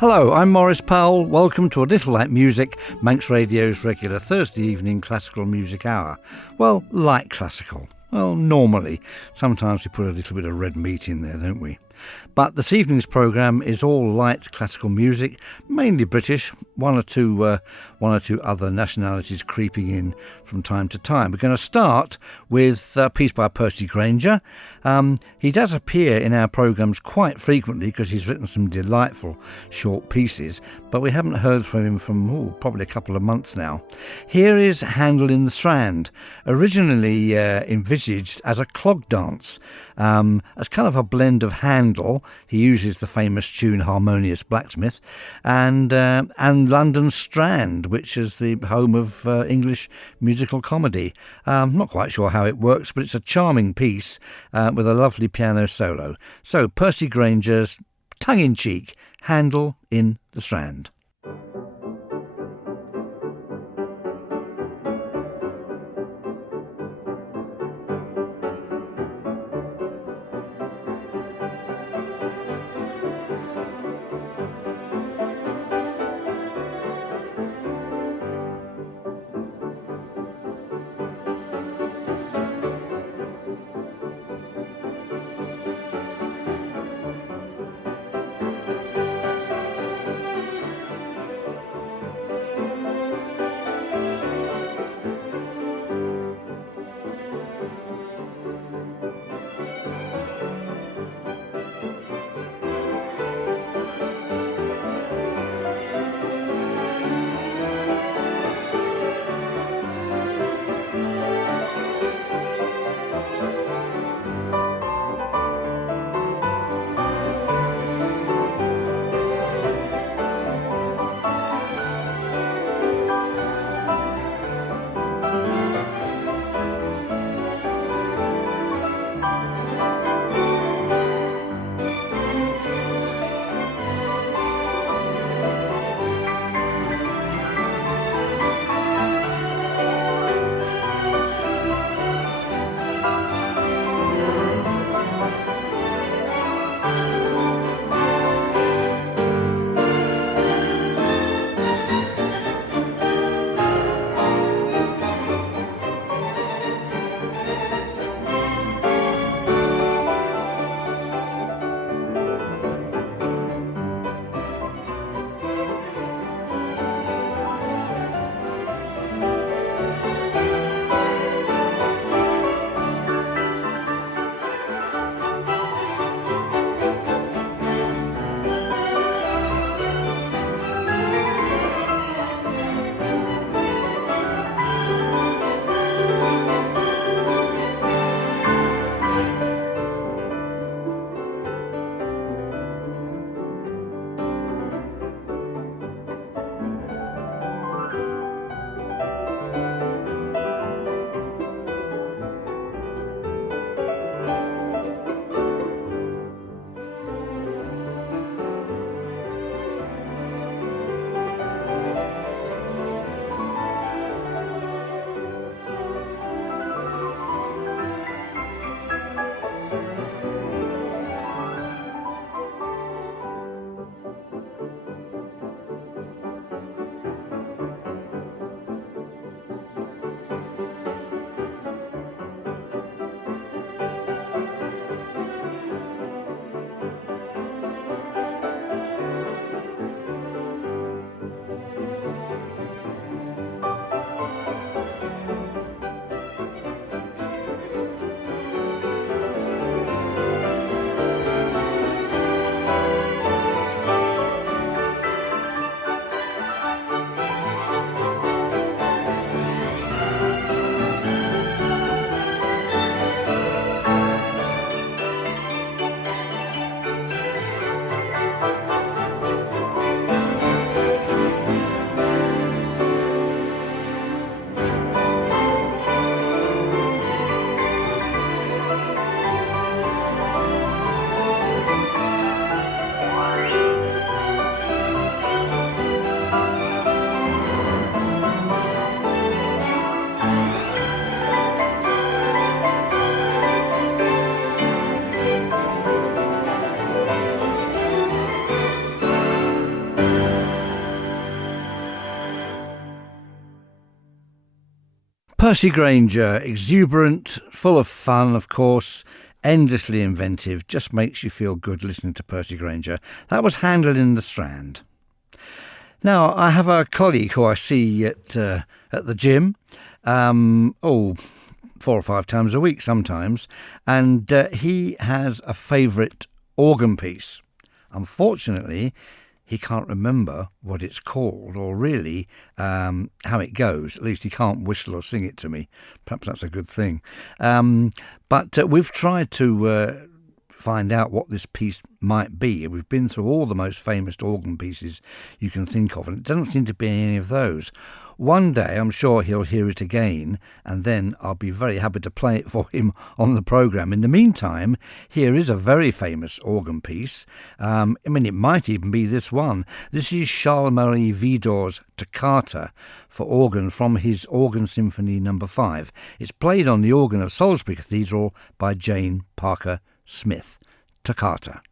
Hello, I'm Maurice Powell. Welcome to A Little Light Music, Manx Radio's regular Thursday evening classical music hour. Well, light classical. Well, normally. Sometimes we put a little bit of red meat in there, don't we? But this evening's programme is all light classical music, mainly British, one or two other nationalities creeping in from time to time. We're going to start with a piece by Percy Grainger. He does appear in our programmes quite frequently because he's written some delightful short pieces, but we haven't heard from him from probably a couple of months now. Here is Handel in the Strand, originally envisaged as a clog dance, as kind of a blend of Handel. He uses the famous tune Harmonious Blacksmith and London's Strand, which is the home of English musical comedy. I'm not quite sure how it works, but it's a charming piece with a lovely piano solo. So Percy Grainger's tongue-in-cheek Handel in the Strand. Percy Grainger, exuberant, full of fun, of course, endlessly inventive, just makes you feel good listening to Percy Grainger. That was Handel in the Strand. Now, I have a colleague who I see at the gym, 4 or 5 times a week sometimes, and he has a favourite organ piece. Unfortunately, he can't remember what it's called or really how it goes. At least he can't whistle or sing it to me. Perhaps that's a good thing. But we've tried to find out what this piece might be. We've been through all the most famous organ pieces you can think of, and it doesn't seem to be any of those. One day I'm sure he'll hear it again, and then I'll be very happy to play it for him on the programme. In the meantime, here is a very famous organ piece. It might even be this one. This is Charles-Marie Widor's Toccata for organ from his Organ Symphony No. 5. It's played on the organ of Salisbury Cathedral by Jane Parker Smith. Toccata.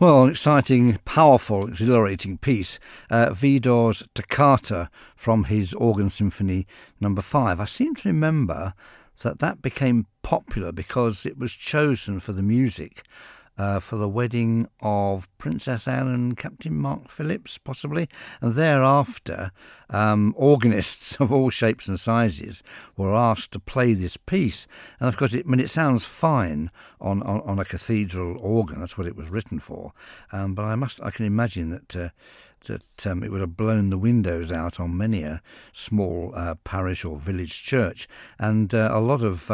Well, an exciting, powerful, exhilarating piece, Widor's Toccata from his Organ Symphony No. 5. I seem to remember that became popular because it was chosen for the music for the wedding of Princess Anne and Captain Mark Phillips, possibly. And thereafter, organists of all shapes and sizes were asked to play this piece. And of course, it sounds fine on a cathedral organ. That's what it was written for. But I can imagine that it would have blown the windows out on many a small parish or village church. And a lot of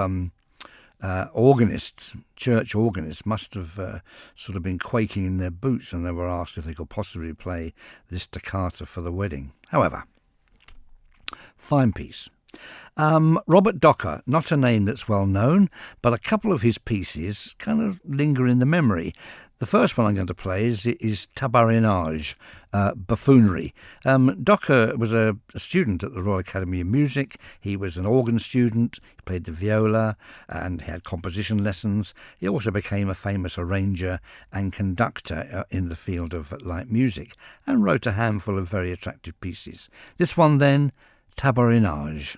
church organists, must have sort of been quaking in their boots when they were asked if they could possibly play this toccata for the wedding. However, fine piece. Robert Docker, not a name that's well known, but a couple of his pieces kind of linger in the memory. The first one I'm going to play is Tabarinage, buffoonery. Docker was a student at the Royal Academy of Music. He was an organ student. He played the viola and had composition lessons. He also became a famous arranger and conductor in the field of light music and wrote a handful of very attractive pieces. This one then, Tabarinage.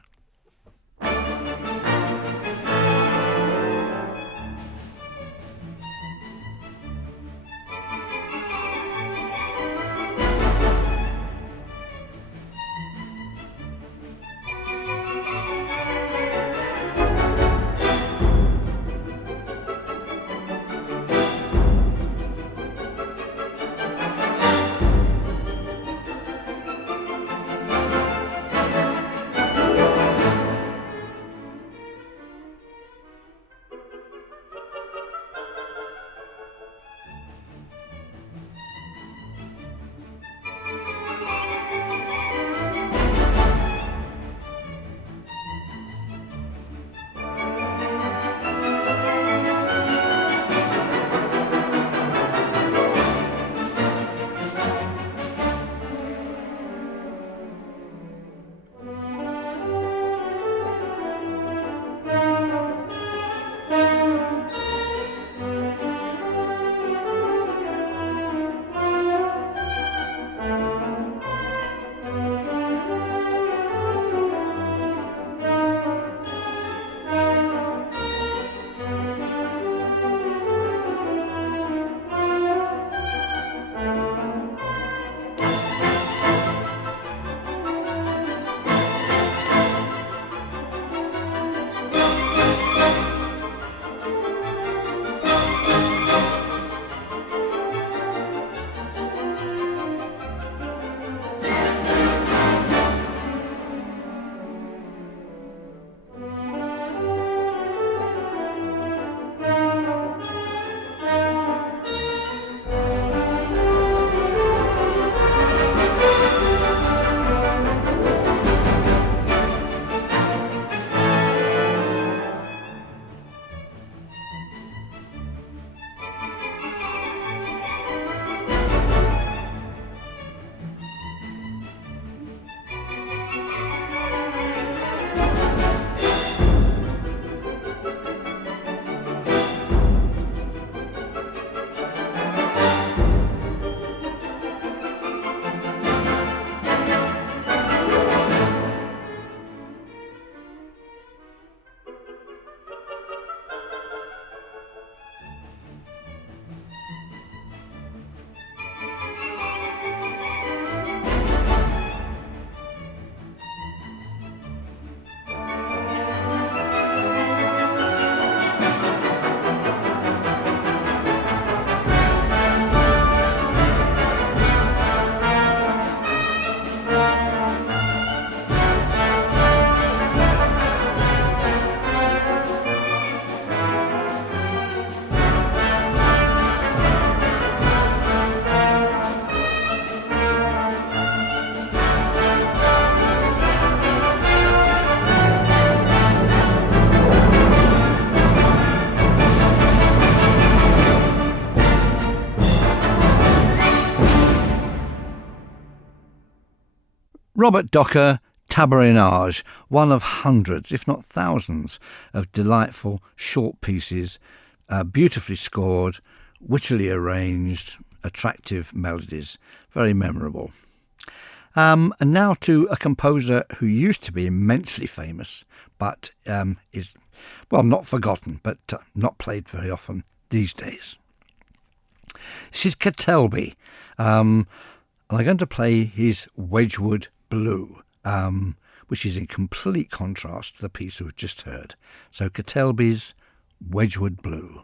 Robert Docker, Tabarinage, one of hundreds, if not thousands, of delightful short pieces, beautifully scored, wittily arranged, attractive melodies, very memorable. And now to a composer who used to be immensely famous, but is, well, not forgotten, but not played very often these days. This is Kettelby, and I'm going to play his Wedgwood Blue, which is in complete contrast to the piece we've just heard. So Kettelby's Wedgwood Blue.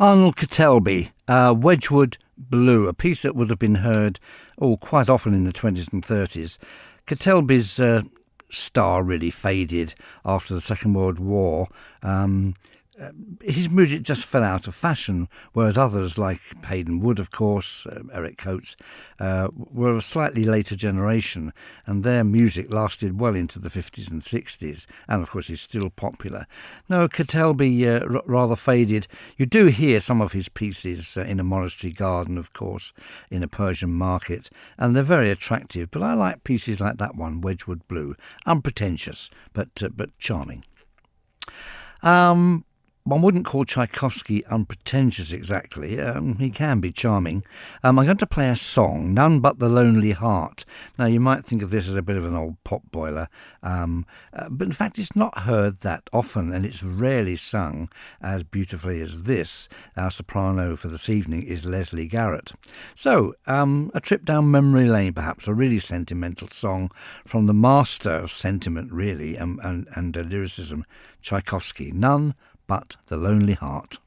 Arnold Kettelby, Wedgwood Blue, a piece that would have been heard quite often in the 20s and 30s. Kettelby's star really faded after the Second World War. his music just fell out of fashion, whereas others like Hayden Wood, of course, Eric Coates, were a slightly later generation, and their music lasted well into the 50s and 60s, and of course is still popular. No, Kettleby rather faded. You do hear some of his pieces in a monastery garden, of course, in a Persian market, and they're very attractive, but I like pieces like that one, Wedgwood Blue. Unpretentious, but charming. One wouldn't call Tchaikovsky unpretentious exactly. He can be charming. I'm going to play a song, None But the Lonely Heart. Now, you might think of this as a bit of an old pot boiler, but in fact it's not heard that often, and it's rarely sung as beautifully as this. Our soprano for this evening is Leslie Garrett. So, a trip down memory lane perhaps, a really sentimental song from the master of sentiment really, and lyricism, Tchaikovsky, None But the Lonely Heart.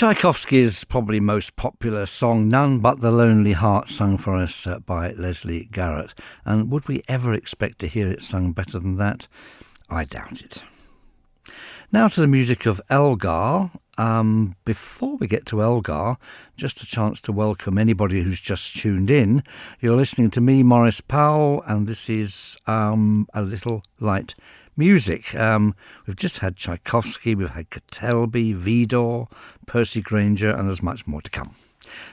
Tchaikovsky's probably most popular song, None But the Lonely Heart, sung for us by Leslie Garrett. And would we ever expect to hear it sung better than that? I doubt it. Now to the music of Elgar. Before we get to Elgar, just a chance to welcome anybody who's just tuned in. You're listening to me, Maurice Powell, and this is a little light music. We've just had Tchaikovsky, we've had Kettleby, Widor, Percy Grainger, and there's much more to come.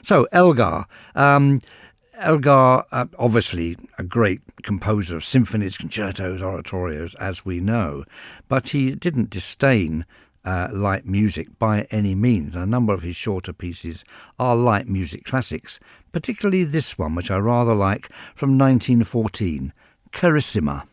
So, Elgar. Elgar, obviously a great composer of symphonies, concertos, oratorios, as we know, but he didn't disdain light music by any means. A number of his shorter pieces are light music classics, particularly this one, which I rather like, from 1914, Carissima.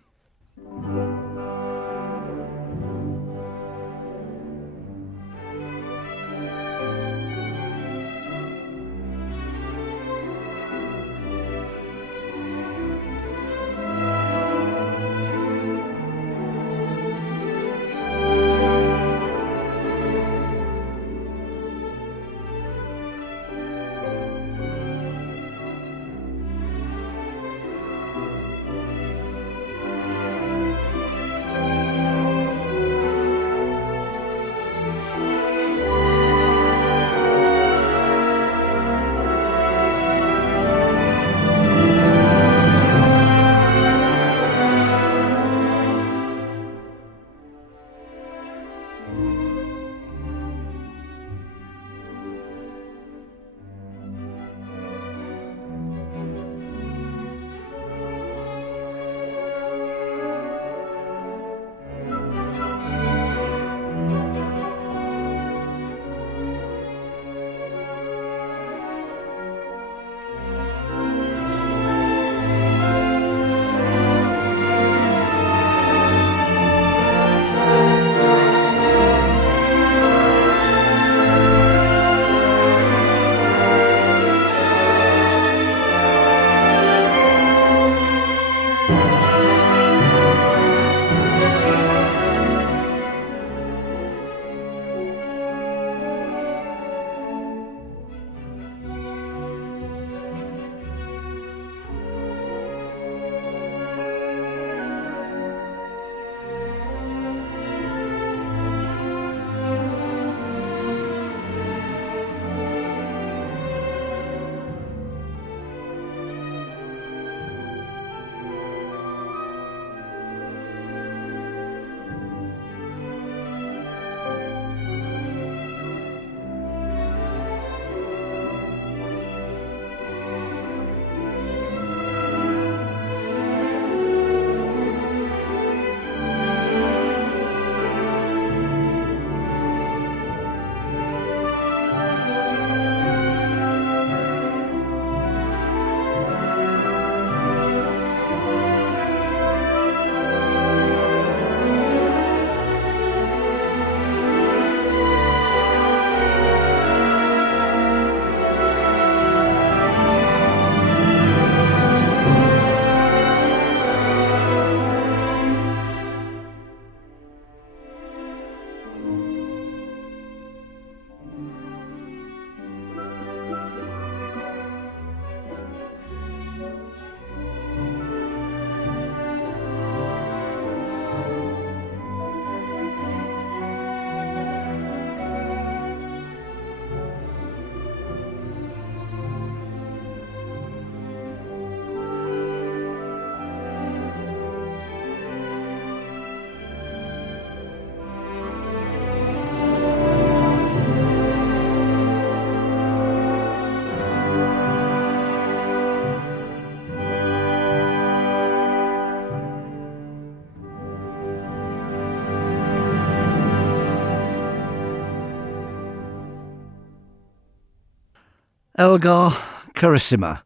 Elgar Carissima.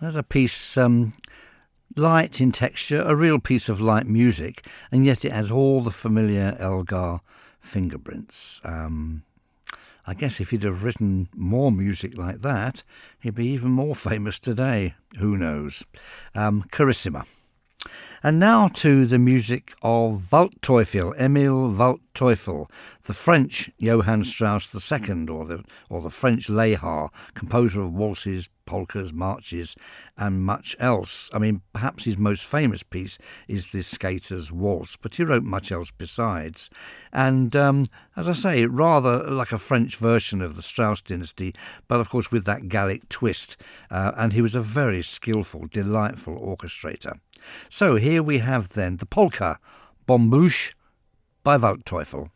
There's a piece light in texture, a real piece of light music, and yet it has all the familiar Elgar fingerprints. I guess if he'd have written more music like that, he'd be even more famous today. Who knows? Carissima. And now to the music of Waldteufel, Emil Waldteufel, the French Johann Strauss II, or the French Lehar, composer of waltzes, polkas, marches, and much else. I mean, perhaps his most famous piece is this Skater's Waltz, but he wrote much else besides. And, as I say, rather like a French version of the Strauss dynasty, but of course with that Gallic twist. And he was a very skillful, delightful orchestrator. So here we have then the polka, Bombouche, by Waldteufel.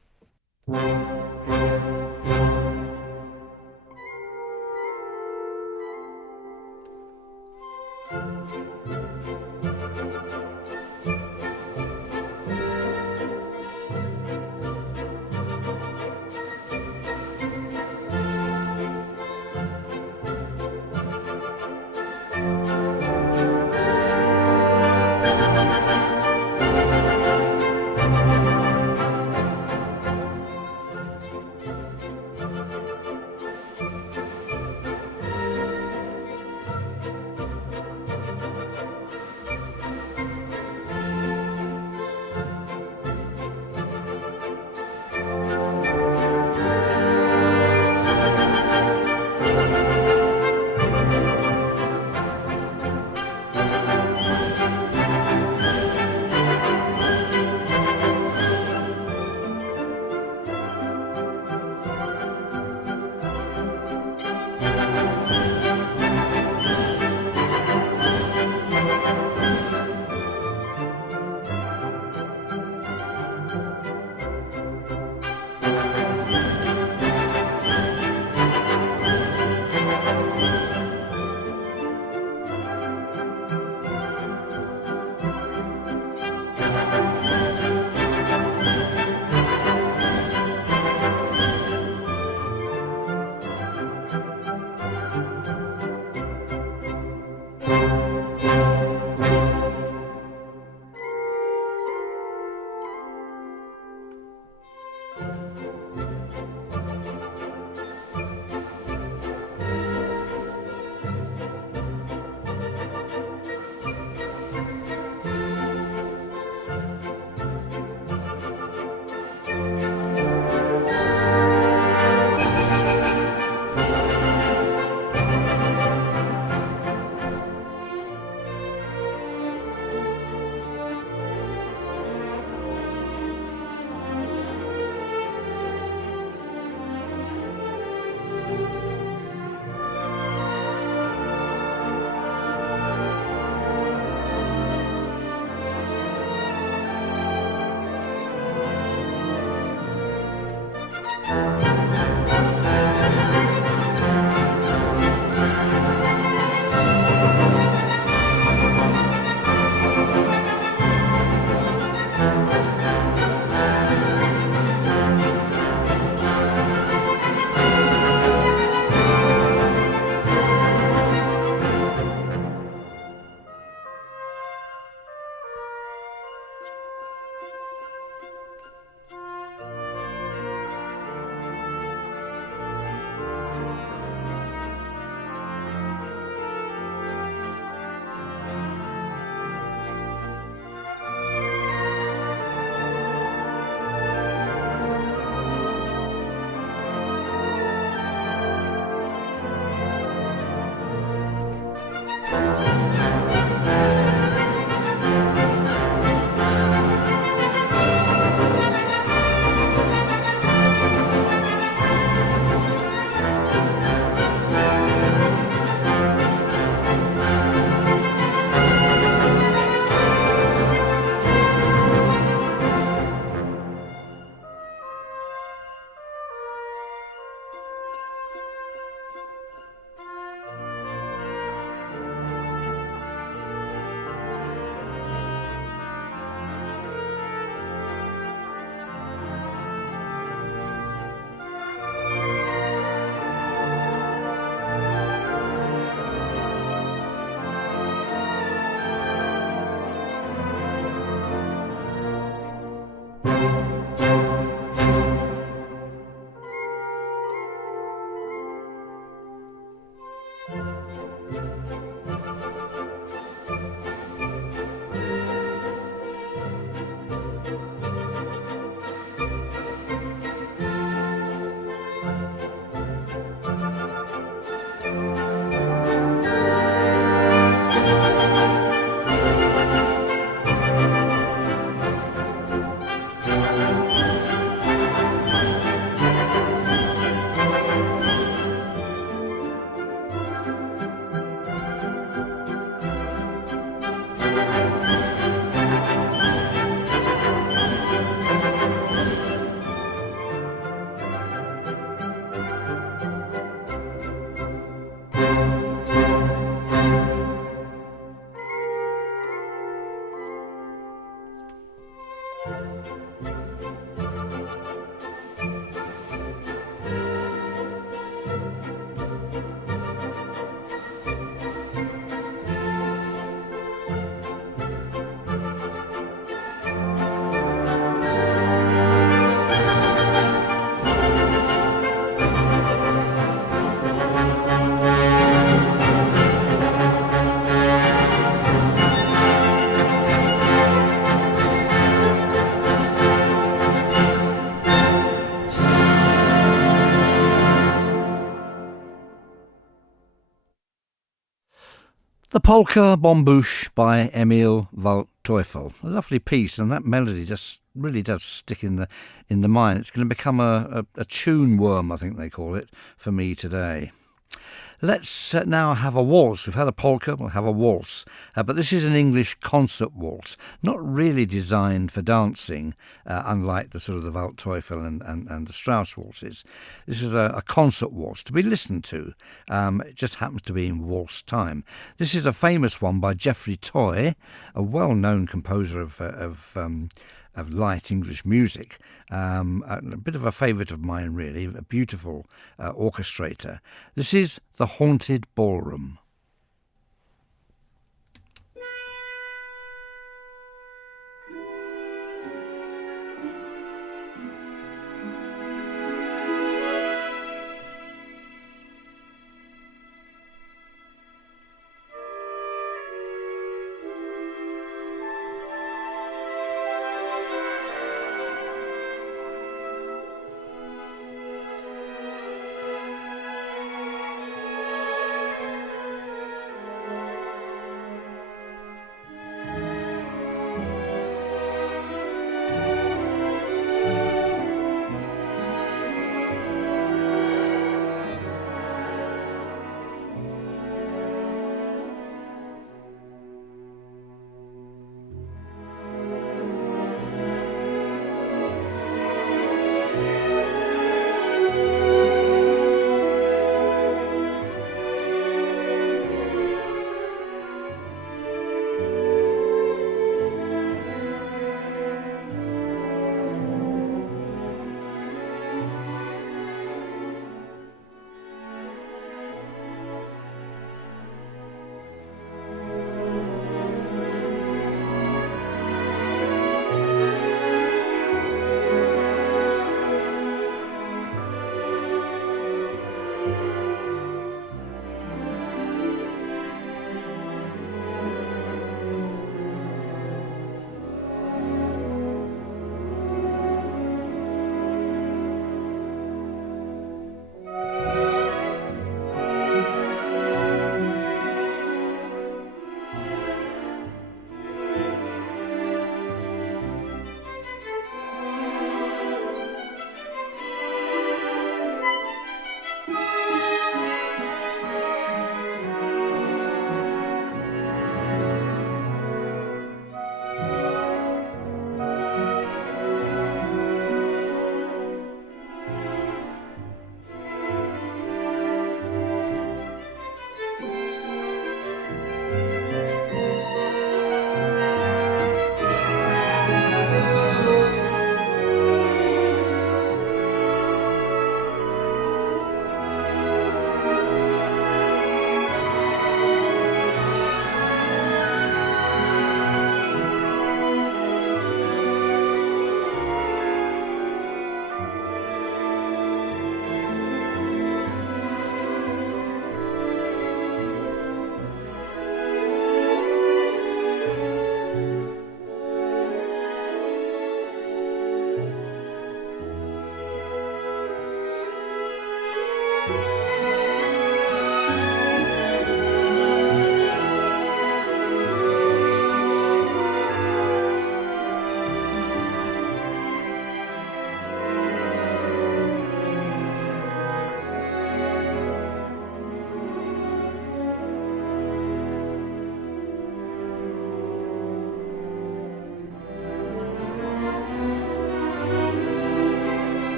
The Polka Bombouche by Emil Waldteufel. A lovely piece, and that melody just really does stick in the mind. It's going to become a tune worm, I think they call it, for me today. Let's now have a waltz. We've had a polka, we'll have a waltz. But this is an English concert waltz, not really designed for dancing, unlike the sort of the Waldteufel and the Strauss waltzes. This is a concert waltz to be listened to. It just happens to be in waltz time. This is a famous one by Geoffrey Toy, a well-known composer of light English music, a bit of a favourite of mine really, a beautiful orchestrator. This is The Haunted Ballroom.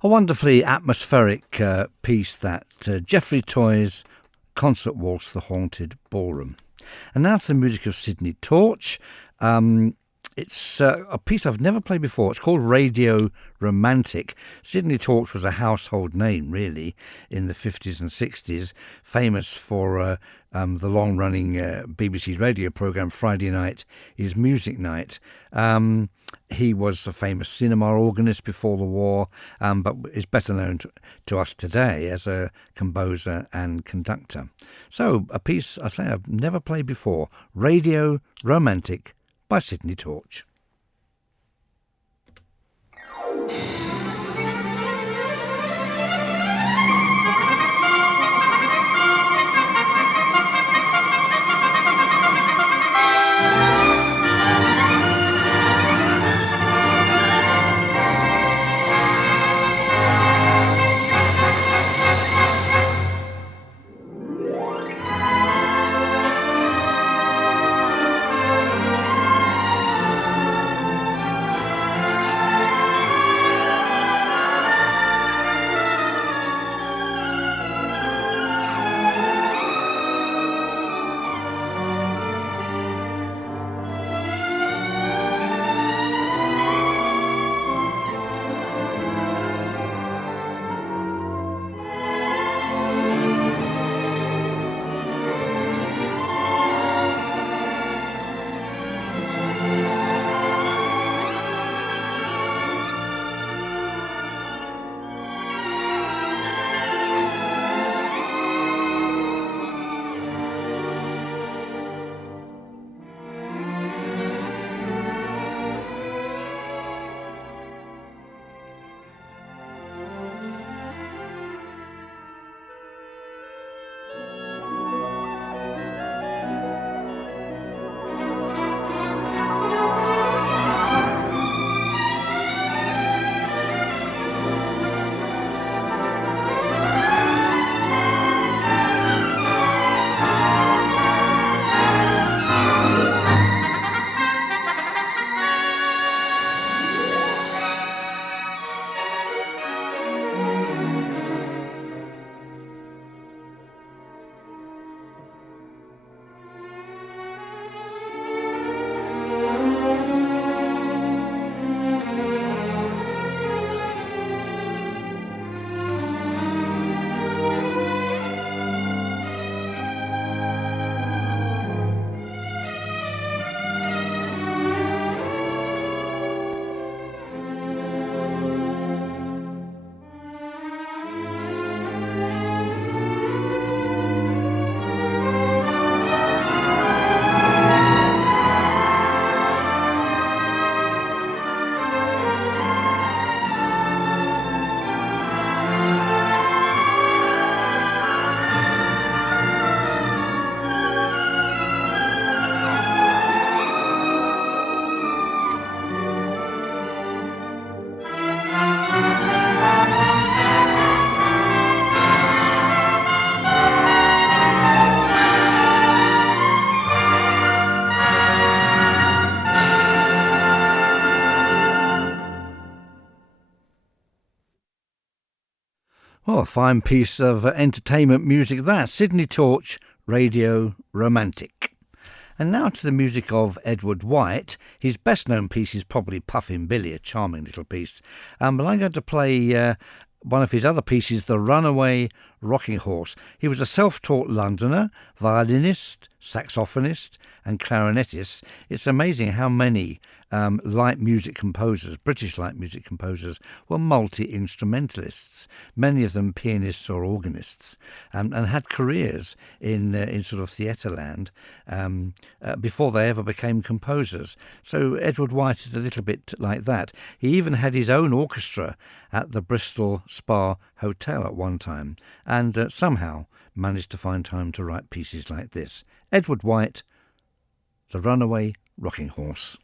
A wonderfully atmospheric piece, that Geoffrey Toy's Concert Waltz, The Haunted Ballroom. And now to the music of Sidney Torch. It's a piece I've never played before. It's called Radio Romantic. Sidney Torch was a household name, really, in the 50s and 60s, famous for the long-running BBC radio programme Friday Night is Music Night. He was a famous cinema organist before the war, but is better known to us today as a composer and conductor. So, a piece I say I've never played before, Radio Romantic by Sidney Torch. Well, a fine piece of entertainment music that. Sydney Torch, Radio Romantic. And now to the music of Edward White. His best known piece is probably Puffin Billy, a charming little piece. But I'm going to play one of his other pieces, The Runaway Rocking Horse. He was a self-taught Londoner, violinist, saxophonist and clarinetist. It's amazing how many light music composers, British light music composers, were multi-instrumentalists, many of them pianists or organists, and had careers in sort of theatre land before they ever became composers. So Edward White is a little bit like that. He even had his own orchestra at the Bristol Spa Hotel at one time, and somehow managed to find time to write pieces like this. Edward White, The Runaway Rocking Horse.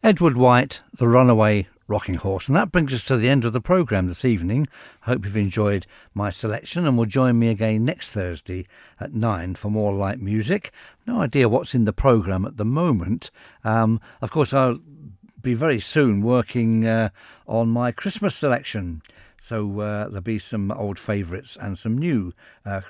Edward White, The Runaway Rocking Horse. And that brings us to the end of the programme this evening. Hope you've enjoyed my selection and will join me again next Thursday at 9 for more light music. No idea what's in the programme at the moment. Of course, I'll be very soon working on my Christmas selection. So there'll be some old favourites and some new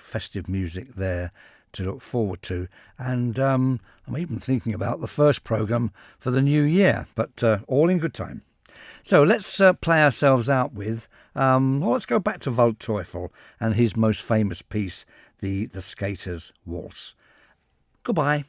festive music there to look forward to. And I'm even thinking about the first programme for the new year, but all in good time. So let's play ourselves out with, let's go back to Waldteufel and his most famous piece, the Skater's Waltz. Goodbye.